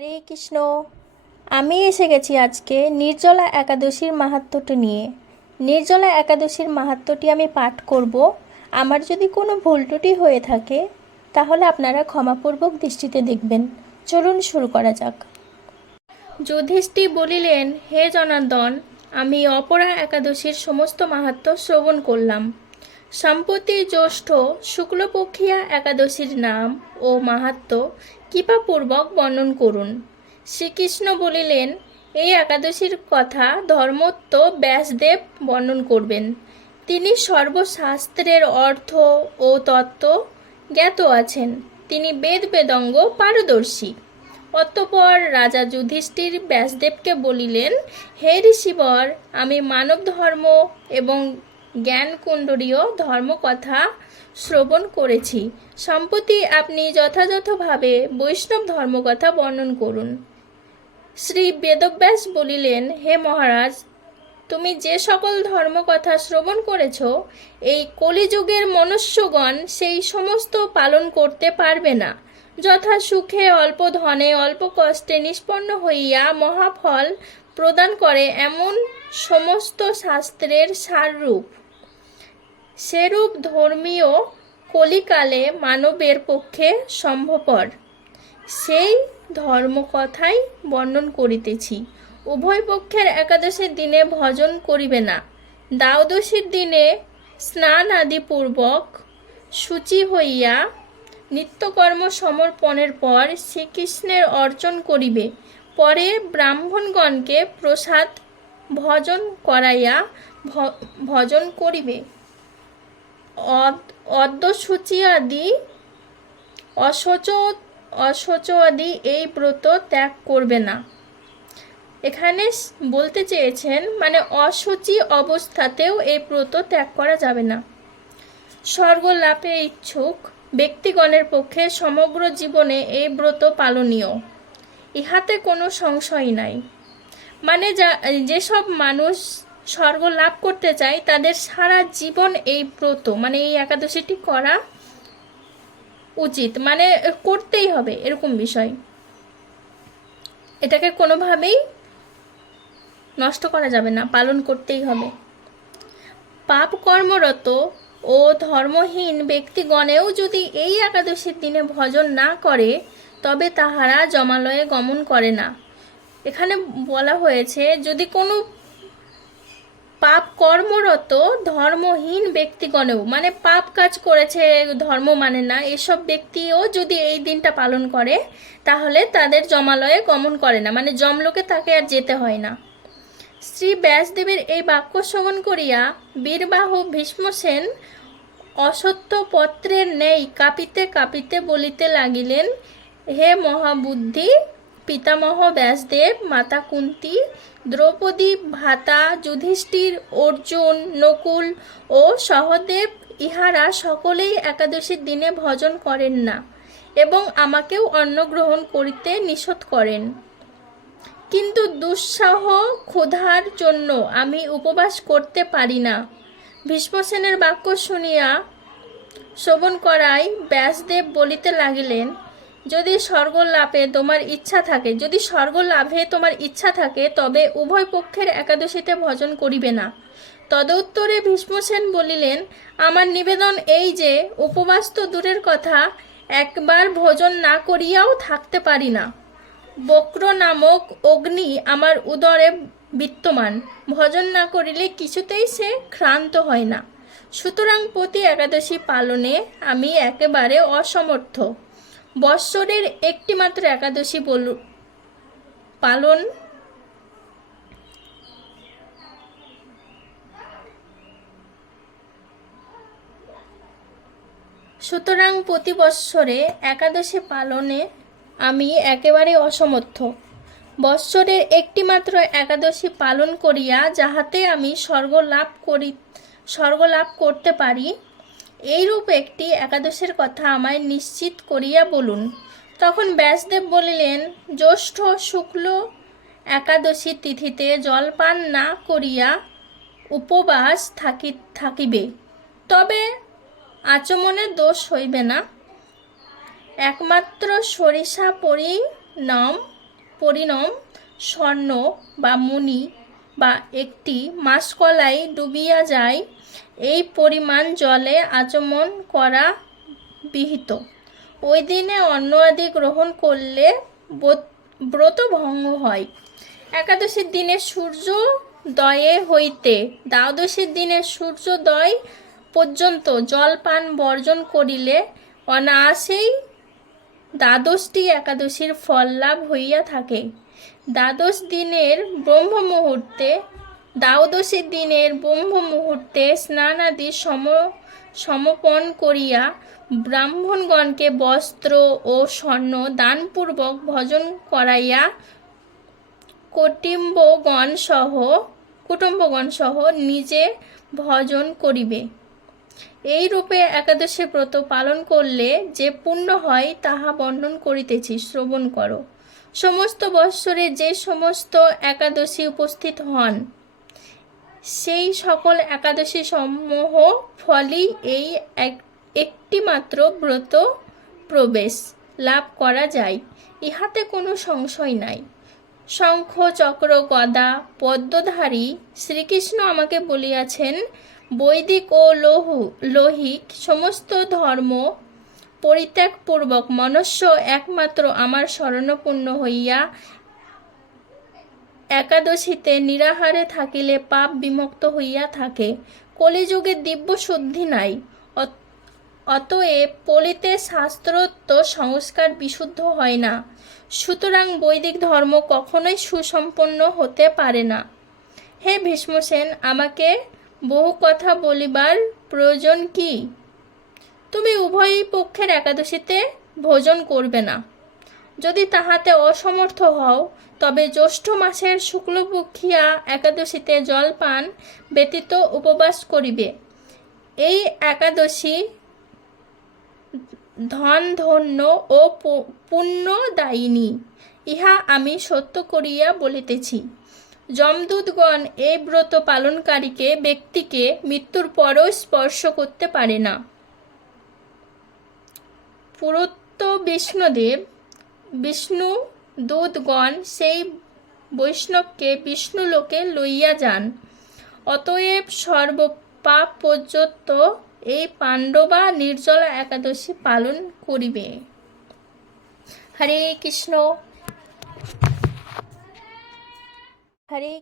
হরে কৃষ্ণ। আমি এসে গেছি আজকে নির্জলা একাদশীর মাহাত্ম্যটি নিয়ে। নির্জলা একাদশীর মাহাত্ম্যটি আমি পাঠ করব। আমার যদি কোনো ভুল ত্রুটি হয়ে থাকে তাহলে আপনারা ক্ষমাপূর্বক দৃষ্টিতে দেখবেন। চলুন শুরু করা যাক। যুধিষ্ঠির বলিলেন, হে জনার্দন, আমি অপরা একাদশীর সমস্ত মাহাত্ম্য শ্রবণ করলাম। সম্প্রতি জ্যৈষ্ঠ শুক্লপক্ষিয়া একাদশীর নাম ও মাহাত্ম্য কৃপাপূর্বক বর্ণন করুন। শ্রীকৃষ্ণ বলিলেন, এই একাদশীর কথা ধর্মত্ব ব্যাসদেব বর্ণন করবেন। তিনি সর্বশাস্ত্রের অর্থ ও তত্ত্ব জ্ঞাত আছেন। তিনি বেদ বেদঙ্গ পারদর্শী। অতঃপর রাজা যুধিষ্ঠির ব্যাসদেবকে বলিলেন, হে ঋষিবর, আমি মানব ধর্ম এবং জ্ঞানকুণ্ডলীয় ধর্মকথা শ্রবণ করেছি। সম্প্রতি আপনি যথাযথভাবে বৈষ্ণব ধর্মকথা বর্ণন করুন। শ্রী বেদব্যাস বলিলেন, হে মহারাজ, তুমি যে সকল ধর্মকথা শ্রবণ করেছ, এই কলিযুগের মনুষ্যগণ সেই সমস্ত পালন করতে পারবে না। যথা সুখে, অল্প ধনে, অল্প কষ্টে নিষ্পন্ন হইয়া মহাফল প্রদান করে এমন সমস্ত শাস্ত্রের সাররূপ। সেরূপ ধর্মীয় কলিকালে মানবের পক্ষে সম্ভবপর সেই ধর্মকথাই বর্ণন করিতেছি। উভয় পক্ষের একাদশীর দিনে ভজন করিবে না। দ্বাদশীর দিনে স্নান আদি পূর্বক শুচি হইয়া নিত্যকর্ম সমর্পণের পর শ্রীকৃষ্ণের অর্চন করিবে। পরে ব্রাহ্মণগণকে প্রসাদ ভোজন করাইয়া ভজন করিবে। অদ্যশুচি আদি অশৌচ আদি এই ব্রত ত্যাগ করবে না। এখানে বলতে চেয়েছেন মানে অশুচি অবস্থাতেও এই ব্রত ত্যাগ করা যাবে না। স্বর্গ লাভে ইচ্ছুক ব্যক্তিগণের পক্ষে সমগ্র জীবনে এই ব্রত পালনীয়, ইহাতে কোনো সংশয় নাই। মানে যেসব মানুষ স্বর্গ লাভ করতে চায় তাদের সারা জীবন এই ব্রত মানে এই একাদশীটি করা উচিত, মানে করতেই হবে এরকম বিষয়। এটাকে কোনোভাবেই নষ্ট করা যাবে না, পালন করতেই হবে। পাপ কর্মরত ও ধর্মহীন ব্যক্তিগণেও যদি এই একাদশীর দিনে ভজন না করে তবে তাহারা যমালয়ে গমন করে না। এখানে বলা হয়েছে যদি কোনো পাপ কর্মরত ধর্মহীন ব্যক্তিগণেও মানে পাপ কাজ করেছে, ধর্ম মানে না, এসব ব্যক্তিও যদি এই দিনটা পালন করে তাহলে তাদের যমালয়ে গমন করে না, মানে যমলোকে তাকে আর যেতে হয় না। শ্রী ব্যাসদেবের এই বাক্য শ্রবণ করিয়া বীরবাহু ভীষ্মসেন অসত্য পত্রের ন্যায় কাঁপিতে কাঁপিতে বলিতে লাগিলেন, হে মহাবুদ্ধি পিতামহ ব্যাসদেব, মাতা কুন্তী, দ্রৌপদী, ভ্রাতা যুধিষ্ঠির, অর্জুন, নকুল ও সহদেব ইহারা সকলেই একাদশীর দিনে ভজন করেন না এবং আমাকেও অন্ন গ্রহণ করিতে নিষেধ করেন। কিন্তু দুঃসহ ক্ষুধার জন্য আমি উপবাস করতে পারি না। ভীষ্মসেনের বাক্য শুনিয়া শ্রবণ করায় ব্যাসদেব বলিতে লাগিলেন, যদি স্বর্গ লাভে তোমার ইচ্ছা থাকে তবে উভয় পক্ষের একাদশীতে ভজন করিবে না। তদুত্তরে ভীষ্মসেন বলিলেন, আমার নিবেদন এই যে উপবাস তো দূরের কথা, একবার ভোজন না করিয়াও থাকতে পারি না। বক্র নামক অগ্নি আমার উদরে বিদ্যমান, ভজন না করিলে কিছুতেই সে ক্ষান্ত হয় না। সুতরাং প্রতি একাদশী পালনে আমি একেবারে অসমর্থ। বৎসরের একটি মাত্র একাদশী পালন সুতরাং প্রতি বৎসরে একাদশী পালনে আমি একেবারে অসমর্থ। বৎসরের একটি মাত্র একাদশী পালন করিয়া যাহাতে আমি স্বর্গ লাভ করতে পারি, এইরূপ একটি একাদশীর কথা আমায় নিশ্চিত করিয়া বলুন। তখন ব্যাসদেব বলিলেন, জ্যৈষ্ঠ শুক্ল একাদশী তিথিতে জলপান না করিয়া উপবাস থাকিবে, তবে আচমনের দোষ হইবে না। একমাত্র সরিষা পরিণাম পরিণাম স্বর্ণ বা মণি বা একটি মাসকলাই ডুবিয়া যায়, এই পরিমাণ জলে আচমন করা বিহিত। ওই দিনে অন্ন আদি গ্রহণ করলে ব্রত ভঙ্গ হয়। একাদশীর দিনে সূর্যোদয়ে হইতে দ্বাদশীর দিনে সূর্যোদয় পর্যন্ত জলপান বর্জন করিলে অনায়াসেই দ্বাদশটি একাদশীর ফল লাভ হইয়া থাকে। দ্বাদশীর দিনের ব্রহ্ম মুহূর্তে স্নানাদি সমর্পণ করিয়া ব্রাহ্মণগণকে বস্ত্র ও স্বর্ণ দানপূর্বক ভোজন করাইয়া কুটুম্বগণ সহ নিজে ভোজন করিবে। এই রূপে একাদশী ব্রত পালন করলে যে পুণ্য হয় তাহা বর্ণন করিতেছি, শ্রবণ করো। সমস্ত বৎসরে যে সমস্ত একাদশী উপস্থিত হন, সেই সকল একাদশী সমূহ ফলই এই একটি মাত্র ব্রত প্রবেশ লাভ করা যায়, ইহাতে কোনো সংশয় নাই। শঙ্খ চক্র গদা পদ্মধারী শ্রীকৃষ্ণ আমাকে বলিয়াছেন, বৈদিক ও লৌহিক সমস্ত ধর্ম পরিত্যাগপূর্বক মনুষ্য একমাত্র আমার শরণাপন্ন হইয়া একাদশীতে নিরাহারে থাকিলে পাপ বিমুক্ত হইয়া থাকে। কলিযুগে দিব্য শুদ্ধি নাই, অতএব পলিতে শাস্ত্রোক্ত সংস্কার বিশুদ্ধ হয় না। সুতরাং বৈদিক ধর্ম কখনোই সুসম্পন্ন হতে পারে না। হে ভীষ্মসেন, আমাকে বহু কথা বলিবার প্রয়োজন কি? তুমি উভয় পক্ষের একাদশীতে ভোজন করবে না। যদি তাহাতে অসমর্থ হও, তবে জ্যৈষ্ঠ মাসের শুক্লপক্ষিয়া একাদশীতে জলপান ব্যতীত উপবাস করিবে। এই একাদশী ধনধন্য ও পুণ্যদায়িনী, ইহা আমি সত্য করিয়া বলিতেছি। যমদূতগণ এই ব্রত পালনকারীকে ব্যক্তিকে মৃত্যুর পরও স্পর্শ করতে পারে না। পুরোক্ত বিষ্ণু দূতগণ সেই বৈষ্ণবকে বিষ্ণুলোকে লইয়া যান। অতএব সর্বপাপ পর্যন্ত এই পাণ্ডবা নির্জলা একাদশী পালন করিবে। হরে কৃষ্ণ। হরে